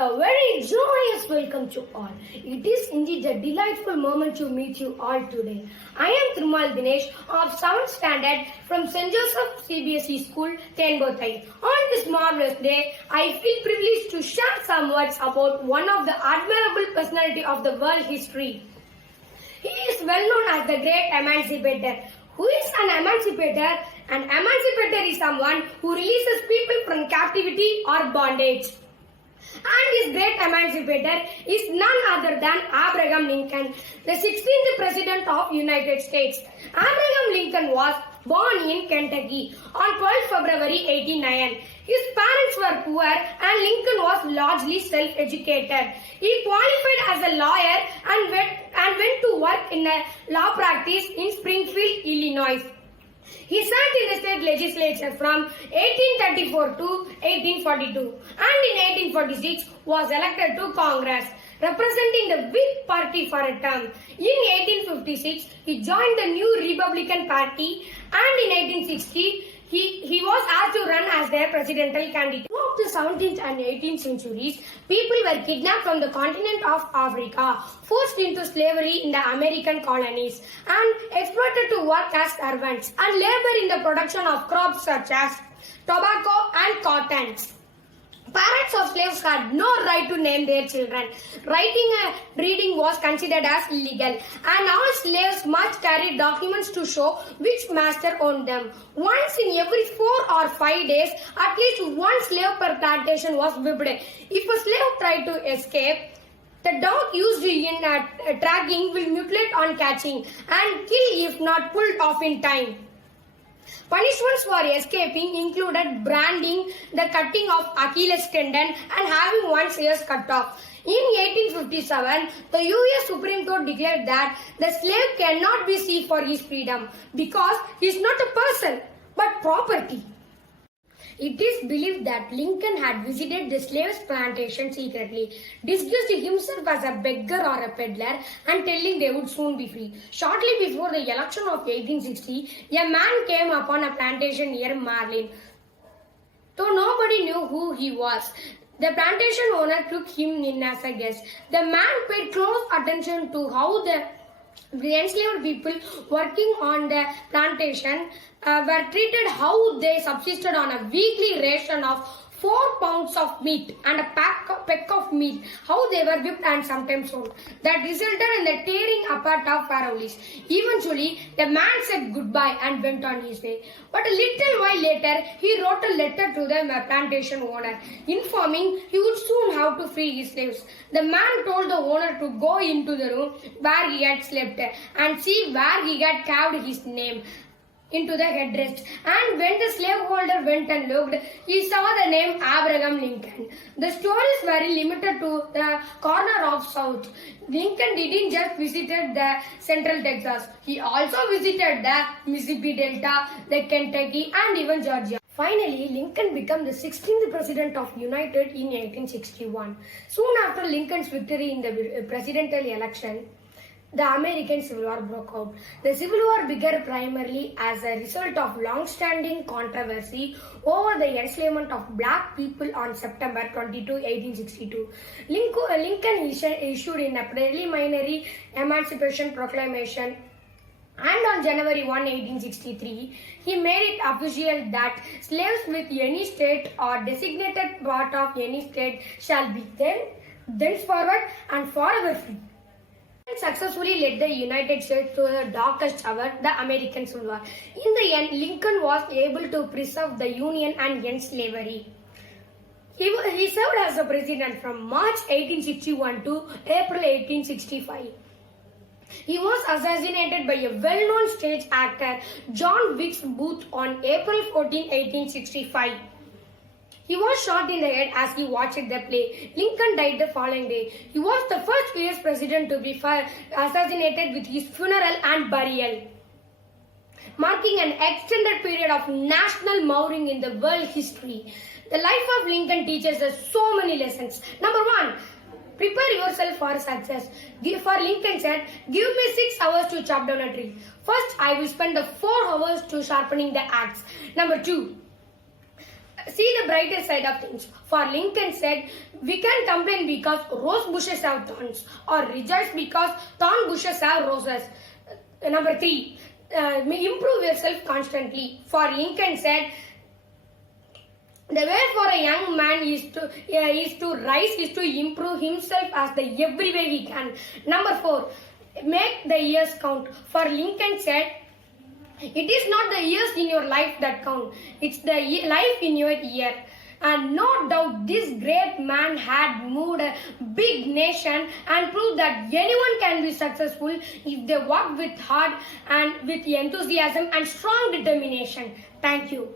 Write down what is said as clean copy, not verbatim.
A very joyous welcome to all. It is indeed a delightful moment to meet you all today. I am Thirumal Dinesh of 7th Standard from St. Joseph CBSE School, Tenbothai. On this marvelous day, I feel privileged to share some words about one of the admirable personality of the world history. He is well known as the great emancipator. Who is an emancipator? An emancipator is someone who releases people from captivity or bondage. And this great emancipator is none other than Abraham Lincoln, the 16th President of United States. Abraham Lincoln was born in Kentucky on 12 February 1809. His parents were poor and Lincoln was largely self-educated. He qualified as a lawyer and went to work in a law practice in Springfield, Illinois. He sat in the state legislature from 1834 to 1842 and in 1846 was elected to Congress, representing the Whig Party for a term. In 1856, he joined the new Republican Party and in 1860, he was asked to run as their presidential candidate. Throughout the 17th and 18th centuries, people were kidnapped from the continent of Africa, forced into slavery in the American colonies, and exploited to work as servants and labor in the production of crops such as tobacco and cotton. Parents of slaves had no right to name their children. Writing and reading was considered as illegal, and all slaves must carry documents to show which master owned them. Once in every 4 or 5 days, at least one slave per plantation was whipped. If a slave tried to escape, the dog used in tracking will mutilate on catching and kill if not pulled off in time. Punishments for escaping included branding, the cutting of Achilles tendon and having one's ears cut off. In 1857, the US Supreme Court declared that the slave cannot be seized for his freedom because he is not a person but property. It is believed that Lincoln had visited the slaves' plantation secretly, disguised himself as a beggar or a peddler, and telling they would soon be free. Shortly before the election of 1860, a man came upon a plantation near Marlin. Though nobody knew who he was, the plantation owner took him in as a guest. The man paid close attention to how the enslaved people working on the plantation were treated, how they subsisted on a weekly ration of 4 pounds of meat and a peck of meat, how they were whipped and sometimes sold. That resulted in the tearing apart of families. Eventually, the man said goodbye and went on his way. But a little while later, he wrote a letter to the plantation owner, informing he would soon have to free his slaves. The man told the owner to go into the room where he had slept and see where he had carved his name into the headrest, and when the slaveholder went and looked, he saw the name Abraham Lincoln. The story is very limited to the corner of South. Lincoln didn't just visit the Central Texas, he also visited the Mississippi Delta, the Kentucky and even Georgia. Finally, Lincoln became the 16th President of United in 1861. Soon after Lincoln's victory in the presidential election, the American Civil War broke out. The Civil War began primarily as a result of long-standing controversy over the enslavement of black people on September 22, 1862. Lincoln issued in a preliminary Emancipation Proclamation, and on January 1, 1863, he made it official that slaves with any state or designated part of any state shall be thenceforward and forever free. Successfully led the United States through the darkest hour, the American Civil War. In the end, Lincoln was able to preserve the Union and end slavery. He served as a president from March 1861 to April 1865. He was assassinated by a well-known stage actor, John Wilkes Booth, on April 14, 1865. He was shot in the head as he watched the play. Lincoln died the following day. He was the first US president to be assassinated with his funeral and burial, marking an extended period of national mourning in the world history. The life of Lincoln teaches us so many lessons. Number 1, prepare yourself for success. For Lincoln said, give me 6 hours to chop down a tree. First, I will spend the 4 hours to sharpening the axe. Number 2, see the brighter side of things. For Lincoln said, we can complain because rose bushes have thorns, or rejoice because thorn bushes have roses. Number 3, improve yourself constantly. For Lincoln said, the way for a young man is to rise, is to improve himself as the every way he can. Number 4, make the years count. For Lincoln said, it is not the years in your life that count, it's the life in your year. And no doubt this great man had moved a big nation and proved that anyone can be successful if they work with heart and with enthusiasm and strong determination. Thank you.